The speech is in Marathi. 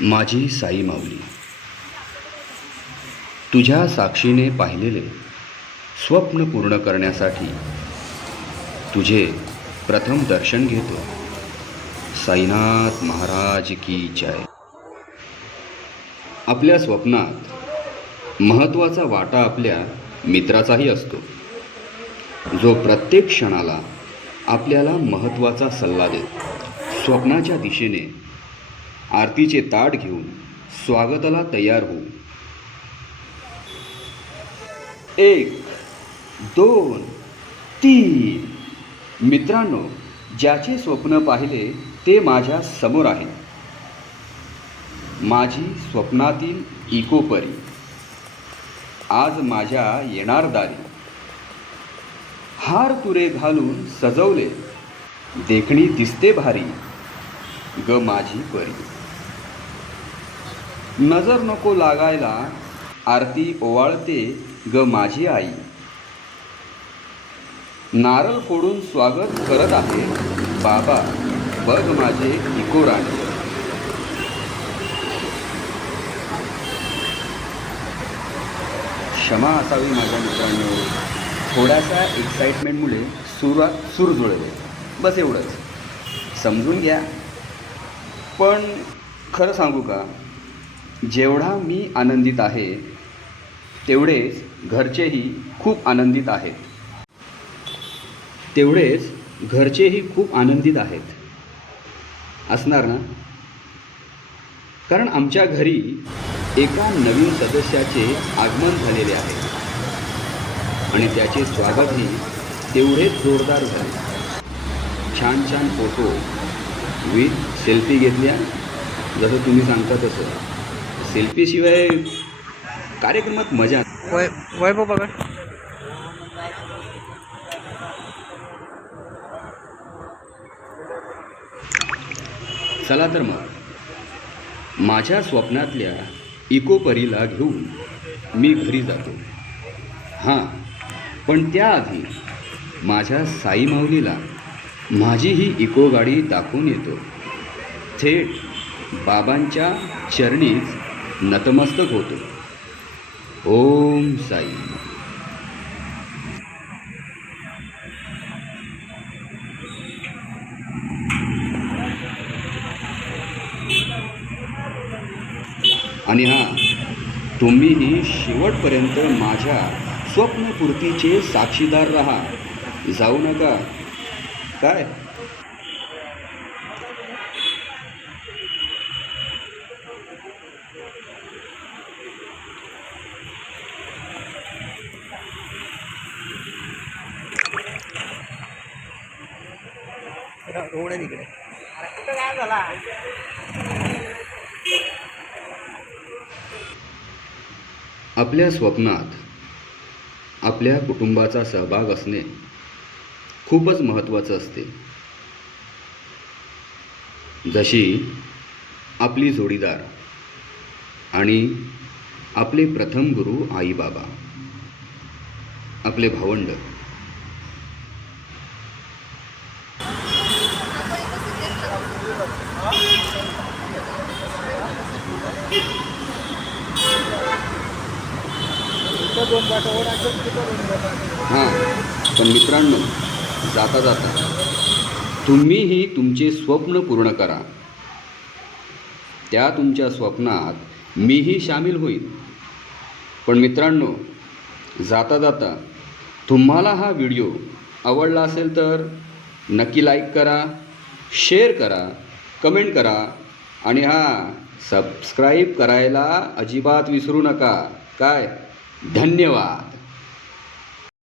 माझी साई माऊली, तुझ्या साक्षीने पाहिलेले स्वप्न पूर्ण करण्यासाठी तुझे प्रथम दर्शन घेतो. साईनाथ महाराज की जय. आपल्या स्वप्नात महत्त्वाचा वाटा आपल्या मित्राचाही असतो, जो प्रत्येक क्षणाला आपल्याला महत्त्वाचा सल्ला देतो. स्वप्नाच्या दिशेने आरतीचे ताट घेऊन स्वागताला तयार होऊ. 1, 2, 3. मित्रांनो, ज्याचे स्वप्न पाहिले ते माझ्या समोर आहे. माझी स्वप्नातील इकोपरी आज माझ्या येणार दारी. हार तुरे घालून सजवले, देखणी दिसते भारी ग माझी परी. नजर नको लागायला आरती ओवाळते ग माझी आई. नारळ फोडून स्वागत करत आहे बाबा, बघ माझे इको राणी. क्षमा असावी माझ्या मित्रांनो, थोड्याशा एक्साइटमेंटमुळे सूर जुळले, बस एवढंच, समजून घ्या. पण खरं सांगू का, जेवढा मी आनंदित आहे तेवढेच घरचेही खूप आनंदित आहेत. असणार ना? कारण आमच्या घरी एका नवीन सदस्याचे आगमन झालेले आहे आणि त्याचे स्वागतही तेवढेच जोरदार झाले. छान छान फोटो विथ सेल्फी घेतल्या, जसं तुम्ही सांगता तसं. सेल्फीशिवाय कार्यक्रमात मजा. वैभव बघा. चला तर मग माझ्या स्वप्नातल्या इकोपरीला घेऊन मी घरी जातो. हां, पण त्याआधी माझ्या साई माऊलीला माझी ही इको गाडी दाखवून येतो. थेट बाबांच्या चरणीच नतमस्तक होतो. ओम साई. आणि हां, तुम्हीही शेवटपर्यंत माझ्या स्वप्नपूर्तीचे साक्षीदार राहा. जाऊ नका. काय रोड आहे तिकडे. आपल्या स्वप्नात आपल्या कुटुंबाचा सहभाग असणे खूपच महत्त्वाचं असते. जशी आपली जोडीदार आणि आपले प्रथम गुरु आई बाबा, आपले भावंड. हां, पण मित्रांनो, जाता जाता तुम्हीही तुमचे स्वप्न पूर्ण करा. त्या तुमच्या स्वप्नात मीही सामील होईल. पण मित्रांनो, जाता जाता तुम्हाला हा व्हिडिओ आवडला असेल तर नक्की लाईक करा, शेअर करा, कमेंट करा आणि हां, सबस्क्राईब करायला अजिबात विसरू नका. काय? धन्यवाद.